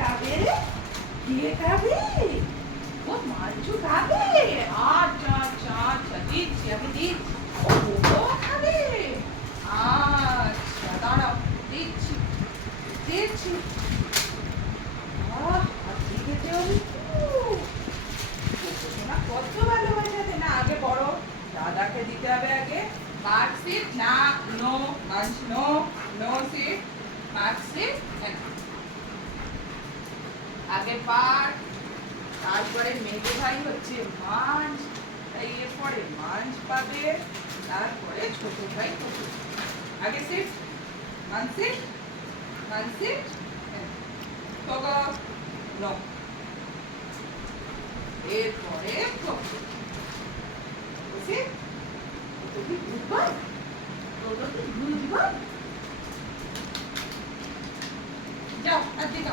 খাবে? কে খাবে? ও মাঞ্জু খাবে? আচ্ছা আচ্ছা আচ্ছা দিচ্ছি আমি দিচ্ছি। ও ও খাবে? আচ্ছা দাঁড়াও দিচ্ছি দিচ্ছি। আহ হাত দিয়ে খেতে হবে তো। না কত ভালোবাসাতে না আগে বড় দাদাকে দিতে হবে আগে। মার্ক সিট না নো মাঞ্চ no no sheet mark sheet আগে পার তারপরে মেজো ভাই হচ্ছে মাঞ্চ তাই এরপরে মাঞ্চ পাবে তারপরে ছোট ভাই ছোট আগে সিট মান সিট তোগো নো এরপরে তোকে বুঝছি তো কি বুঝবাই তো কি বুঝবাই যাও আর দিকে